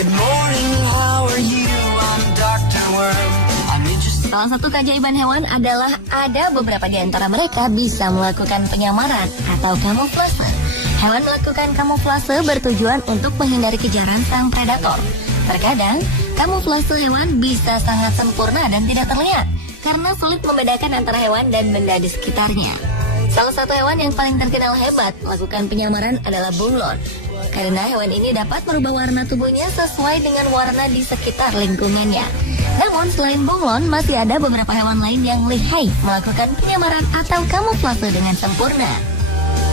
Good morning, how are you? I'm Dr. Worm. I'm interested. Salah satu keajaiban hewan adalah ada beberapa di antara mereka bisa melakukan penyamaran atau kamuflase. Hewan melakukan kamuflase bertujuan untuk menghindari kejaran sang predator. Terkadang, kamuflase hewan bisa sangat sempurna dan tidak terlihat karena sulit membedakan antara hewan dan benda di sekitarnya. Salah satu hewan yang paling terkenal hebat melakukan penyamaran adalah bunglon. Karena hewan ini dapat merubah warna tubuhnya sesuai dengan warna di sekitar lingkungannya. Namun selain bunglon, masih ada beberapa hewan lain yang lihai melakukan penyamaran atau kamuflase dengan sempurna.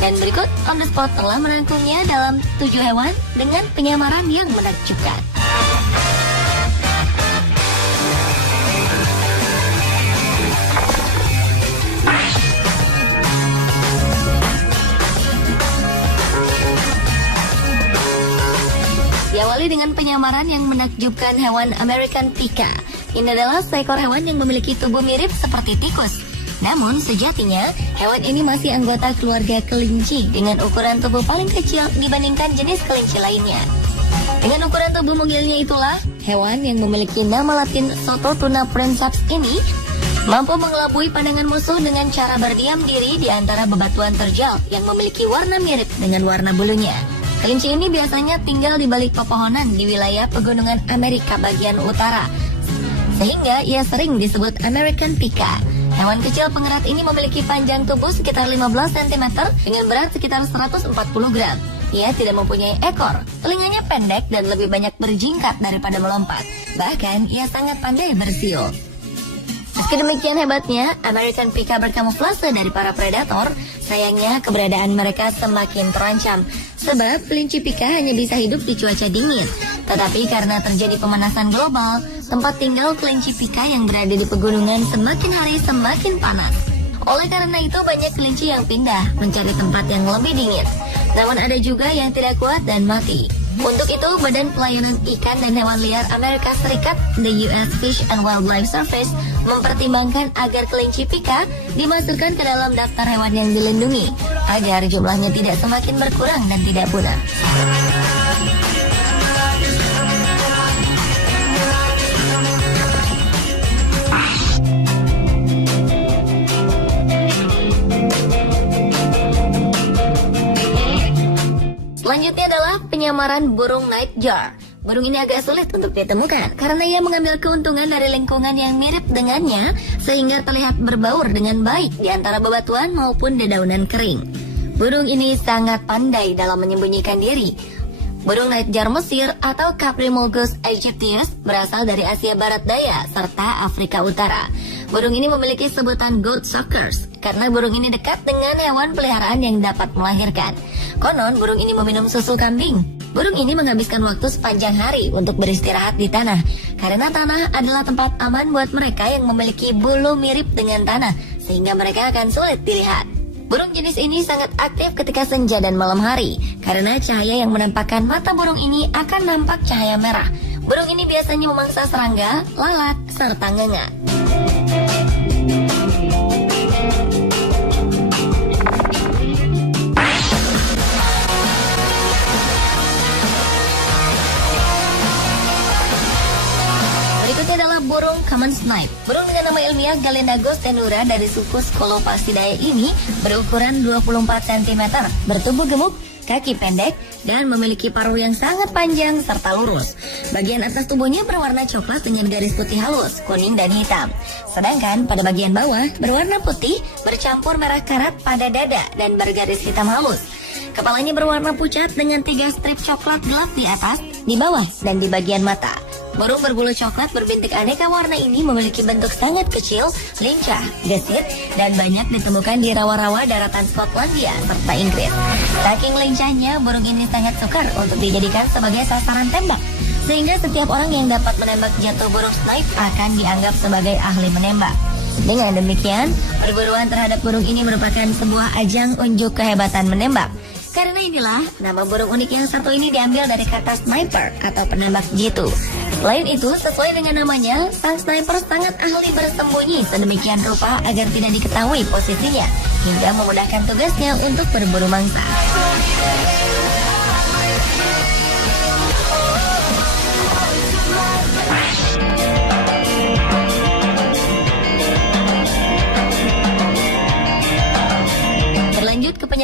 Dan berikut On The Spot telah merangkumnya dalam 7 hewan dengan penyamaran yang menakjubkan. Diawali dengan penyamaran yang menakjubkan hewan American Pika. Ini adalah seekor hewan yang memiliki tubuh mirip seperti tikus. Namun sejatinya, hewan ini masih anggota keluarga kelinci dengan ukuran tubuh paling kecil dibandingkan jenis kelinci lainnya. Dengan ukuran tubuh mungilnya itulah, hewan yang memiliki nama latin Sototuna princeps ini mampu mengelabui pandangan musuh dengan cara berdiam diri di antara bebatuan terjal yang memiliki warna mirip dengan warna bulunya. Kelinci ini biasanya tinggal di balik pepohonan di wilayah pegunungan Amerika bagian utara, sehingga ia sering disebut American Pika. Hewan kecil pengerat ini memiliki panjang tubuh sekitar 15 cm dengan berat sekitar 140 gram. Ia tidak mempunyai ekor, telinganya pendek dan lebih banyak berjingkat daripada melompat. Bahkan, ia sangat pandai bersiul. Meski demikian hebatnya, American Pika berkamuflase dari para predator, sayangnya keberadaan mereka semakin terancam. Sebab kelinci pika hanya bisa hidup di cuaca dingin. Tetapi karena terjadi pemanasan global, tempat tinggal kelinci pika yang berada di pegunungan semakin hari semakin panas. Oleh karena itu banyak kelinci yang pindah mencari tempat yang lebih dingin. Namun ada juga yang tidak kuat dan mati. Untuk itu, Badan Pelayanan Ikan dan Hewan Liar Amerika Serikat, the US Fish and Wildlife Service, mempertimbangkan agar kelinci pika dimasukkan ke dalam daftar hewan yang dilindungi, agar jumlahnya tidak semakin berkurang dan tidak punah. Selanjutnya adalah penyamaran burung nightjar. Burung ini agak sulit untuk ditemukan karena ia mengambil keuntungan dari lingkungan yang mirip dengannya sehingga terlihat berbaur dengan baik di antara bebatuan maupun dedaunan kering. Burung ini sangat pandai dalam menyembunyikan diri. Burung nightjar Mesir atau Caprimulgus aegyptius berasal dari Asia Barat Daya serta Afrika Utara. Burung ini memiliki sebutan goat suckers karena burung ini dekat dengan hewan peliharaan yang dapat melahirkan. Konon burung ini meminum susu kambing. Burung ini menghabiskan waktu sepanjang hari untuk beristirahat di tanah karena tanah adalah tempat aman buat mereka yang memiliki bulu mirip dengan tanah sehingga mereka akan sulit dilihat. Burung jenis ini sangat aktif ketika senja dan malam hari karena cahaya yang menampakkan mata burung ini akan nampak cahaya merah. Burung ini biasanya memangsa serangga, lalat, serta ngengak. Berikutnya adalah burung common snipe. Burung dengan nama ilmiah Gallinagos tenura dari suku Scolopacidae ini berukuran 24 cm, bertubuh gemuk, kaki pendek, dan memiliki paruh yang sangat panjang serta lurus. Bagian atas tubuhnya berwarna coklat dengan garis putih halus, kuning dan hitam. Sedangkan pada bagian bawah berwarna putih bercampur merah karat pada dada dan bergaris hitam halus. Kepalanya berwarna pucat dengan 3 strip coklat gelap di atas, di bawah, dan di bagian mata. Burung berbulu coklat berbintik aneka warna ini memiliki bentuk sangat kecil, lincah, gesit, dan banyak ditemukan di rawa-rawa daratan Skotlandia serta Inggris. Saking lincahnya, burung ini sangat sukar untuk dijadikan sebagai sasaran tembak, sehingga setiap orang yang dapat menembak jatuh burung snipe akan dianggap sebagai ahli menembak. Dengan demikian, perburuan terhadap burung ini merupakan sebuah ajang unjuk kehebatan menembak. Karena inilah, nama burung unik yang satu ini diambil dari kata sniper atau penembak jitu. Selain itu, sesuai dengan namanya, sang sniper sangat ahli bersembunyi sedemikian rupa agar tidak diketahui posisinya, hingga memudahkan tugasnya untuk berburu mangsa.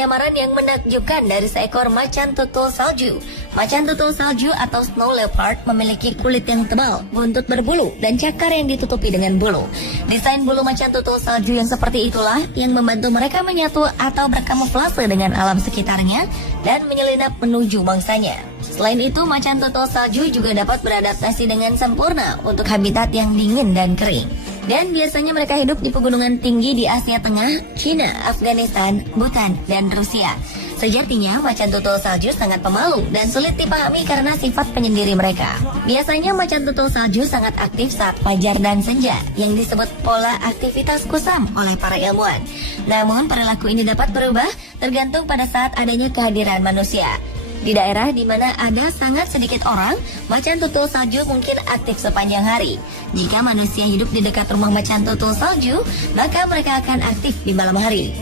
penyamaran yang menakjubkan dari seekor macan tutul salju. Macan tutul salju atau snow leopard memiliki kulit yang tebal, buntut berbulu, dan cakar yang ditutupi dengan bulu. Desain bulu macan tutul salju yang seperti itulah yang membantu mereka menyatu atau berkamuflase dengan alam sekitarnya dan menyelinap menuju mangsanya. Selain itu, macan tutul salju juga dapat beradaptasi dengan sempurna untuk habitat yang dingin dan kering. Dan biasanya mereka hidup di pegunungan tinggi di Asia Tengah, China, Afghanistan, Bhutan, dan Rusia. Sejatinya, macan tutul salju sangat pemalu dan sulit dipahami karena sifat penyendiri mereka. Biasanya macan tutul salju sangat aktif saat fajar dan senja, yang disebut pola aktivitas kusam oleh para ilmuwan. Namun, perilaku ini dapat berubah tergantung pada saat adanya kehadiran manusia. Di daerah di mana ada sangat sedikit orang, macan tutul salju mungkin aktif sepanjang hari. Jika manusia hidup di dekat rumah macan tutul salju, maka mereka akan aktif di malam hari.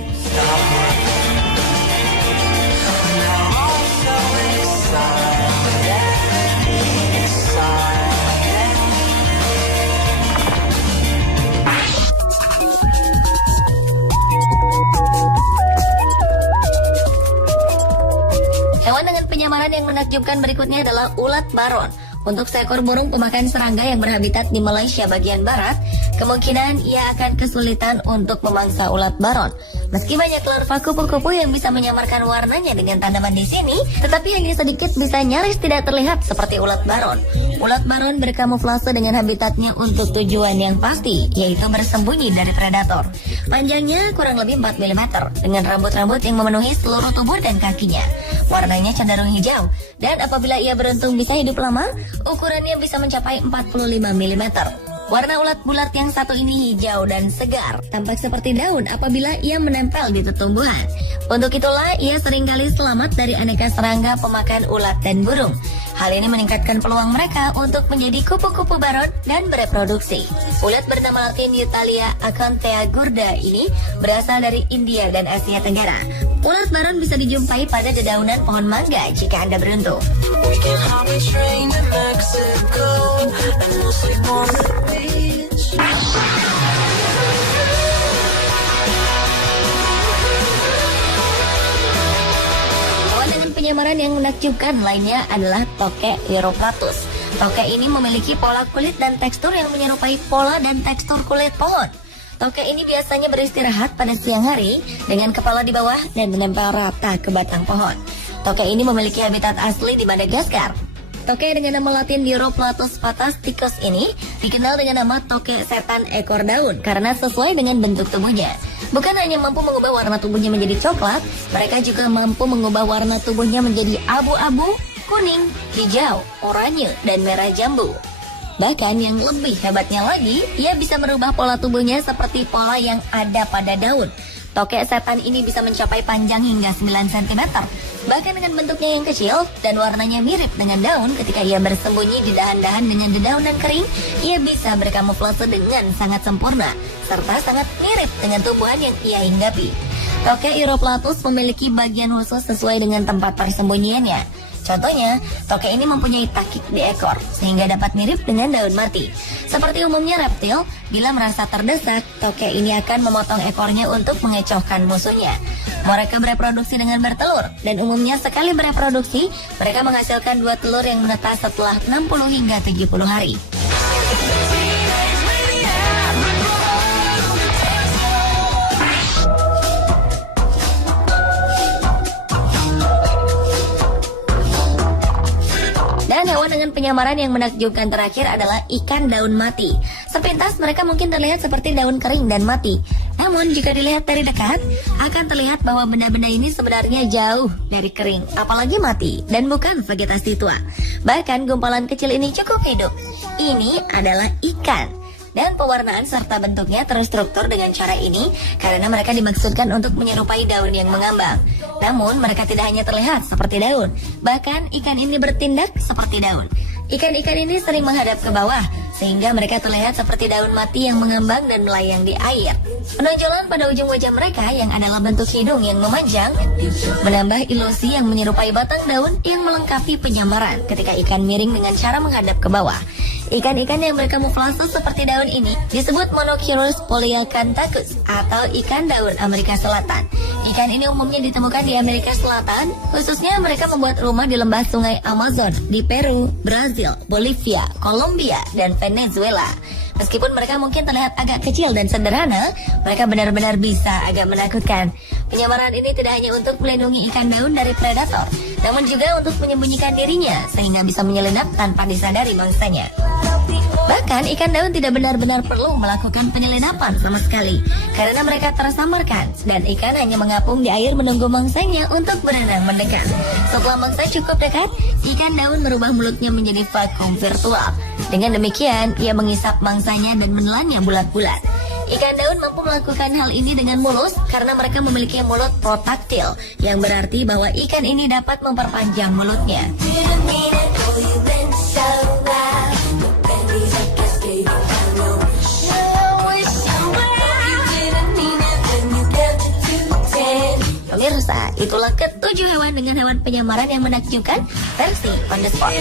Hewan dengan penyamaran yang menakjubkan berikutnya adalah ulat baron. Untuk seekor burung pemakan serangga yang berhabitat di Malaysia bagian barat, kemungkinan ia akan kesulitan untuk memangsa ulat baron. Meski banyak larva kupu-kupu yang bisa menyamarkan warnanya dengan tanaman di sini, tetapi hanya sedikit bisa nyaris tidak terlihat seperti ulat baron. Ulat baron berkamuflase dengan habitatnya untuk tujuan yang pasti, yaitu bersembunyi dari predator. Panjangnya kurang lebih 4 mm, dengan rambut-rambut yang memenuhi seluruh tubuh dan kakinya. Warnanya cenderung hijau, dan apabila ia beruntung bisa hidup lama, ukurannya bisa mencapai 45 mm. Warna ulat bulat yang satu ini hijau dan segar, tampak seperti daun apabila ia menempel di tumbuhan. Untuk itulah ia seringkali selamat dari aneka serangga pemakan ulat dan burung. Hal ini meningkatkan peluang mereka untuk menjadi kupu-kupu baron dan bereproduksi. Ulat bernama Latin Eutalia Acontea gurda ini berasal dari India dan Asia Tenggara. Ulat baron bisa dijumpai pada dedaunan pohon mangga jika Anda beruntung. Penyamaran yang menakjubkan lainnya adalah tokek Lirioplatus. Tokek ini memiliki pola kulit dan tekstur yang menyerupai pola dan tekstur kulit pohon. Tokek ini biasanya beristirahat pada siang hari dengan kepala di bawah dan menempel rata ke batang pohon. Tokek ini memiliki habitat asli di Madagaskar. Tokek dengan nama Latin Lirioplatus fantasticus ini dikenal dengan nama tokek setan ekor daun karena sesuai dengan bentuk tubuhnya. Bukan hanya mampu mengubah warna tubuhnya menjadi coklat, mereka juga mampu mengubah warna tubuhnya menjadi abu-abu, kuning, hijau, oranye, dan merah jambu. Bahkan yang lebih hebatnya lagi, ia bisa merubah pola tubuhnya seperti pola yang ada pada daun. Tokek setan ini bisa mencapai panjang hingga 9 cm. Bahkan dengan bentuknya yang kecil dan warnanya mirip dengan daun, ketika ia bersembunyi di dahan-dahan dengan dedaunan kering, ia bisa berkamuflase dengan sangat sempurna, serta sangat mirip dengan tumbuhan yang ia hinggapi. Tokek Lirioplatus memiliki bagian khusus sesuai dengan tempat persembunyiannya. Contohnya, tokek ini mempunyai takik di ekor, sehingga dapat mirip dengan daun mati. Seperti umumnya reptil, bila merasa terdesak, tokek ini akan memotong ekornya untuk mengecohkan musuhnya. Mereka bereproduksi dengan bertelur, dan umumnya sekali bereproduksi, mereka menghasilkan 2 telur yang menetas setelah 60 hingga 70 hari. Dan hewan dengan penyamaran yang menakjubkan terakhir adalah ikan daun mati. Sepintas mereka mungkin terlihat seperti daun kering dan mati. Namun jika dilihat dari dekat, akan terlihat bahwa benda-benda ini sebenarnya jauh dari kering, apalagi mati, dan bukan vegetasi tua. Bahkan gumpalan kecil ini cukup hidup. Ini adalah ikan. Dan pewarnaan serta bentuknya terstruktur dengan cara ini karena mereka dimaksudkan untuk menyerupai daun yang mengambang. Namun mereka tidak hanya terlihat seperti daun, bahkan ikan ini bertindak seperti daun. Ikan-ikan ini sering menghadap ke bawah sehingga mereka terlihat seperti daun mati yang mengambang dan melayang di air. Penonjolan pada ujung wajah mereka yang adalah bentuk hidung yang memanjang menambah ilusi yang menyerupai batang daun yang melengkapi penyamaran ketika ikan miring dengan cara menghadap ke bawah. Ikan-ikan yang berkamuflase seperti daun ini disebut Monochirus polyacanthus atau ikan daun Amerika Selatan. Ikan ini umumnya ditemukan di Amerika Selatan, khususnya mereka membuat rumah di lembah sungai Amazon, di Peru, Brazil, Bolivia, Kolombia, dan Venezuela. Meskipun mereka mungkin terlihat agak kecil dan sederhana, mereka benar-benar bisa agak menakutkan. Penyamaran ini tidak hanya untuk melindungi ikan daun dari predator, namun juga untuk menyembunyikan dirinya sehingga bisa menyelinap tanpa disadari mangsanya. Bahkan ikan daun tidak benar-benar perlu melakukan penyelinapan sama sekali, karena mereka tersamarkan dan ikan hanya mengapung di air menunggu mangsanya untuk berenang mendekat. Setelah mangsa cukup dekat, ikan daun merubah mulutnya menjadi vakum virtual. Dengan demikian, ia mengisap mangsanya dan menelannya bulat-bulat. Ikan daun mampu melakukan hal ini dengan mulus karena mereka memiliki mulut protaktil, yang berarti bahwa ikan ini dapat memperpanjang mulutnya. Pemirsa, itulah ketujuh hewan dengan hewan penyamaran yang menakjubkan versi On The Spot.